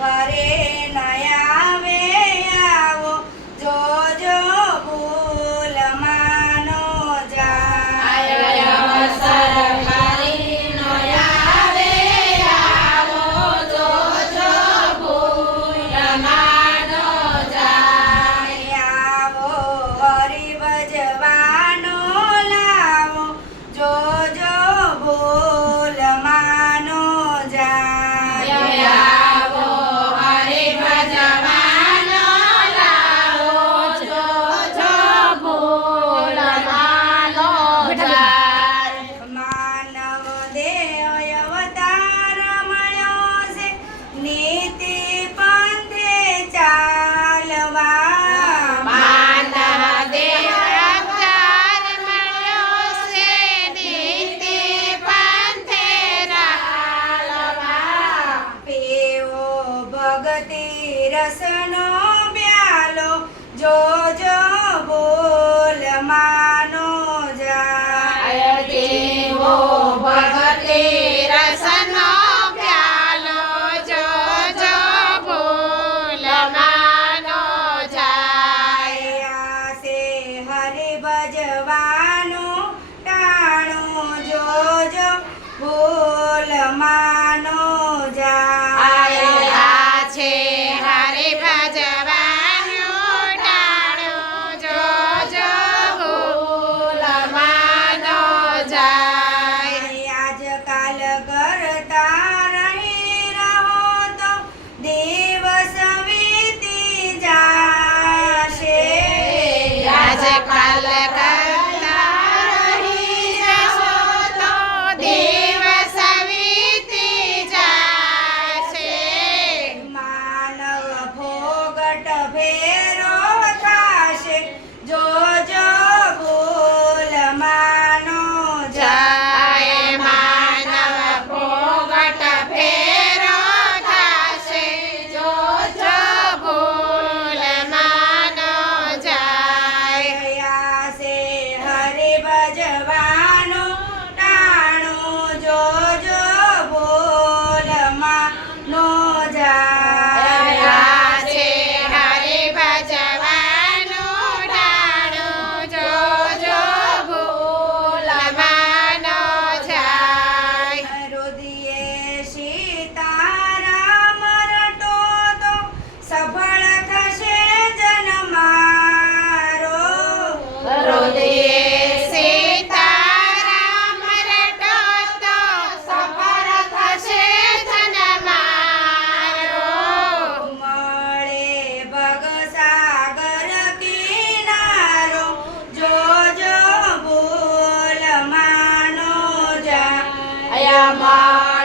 পারে নায়া રસનો પ્યાલો જોજો બોલ માનો જાય. દેવો ભગતે રસનો પ્યાલો જો બોલ માનો જાય આસે હરિ ભજવા. Mama.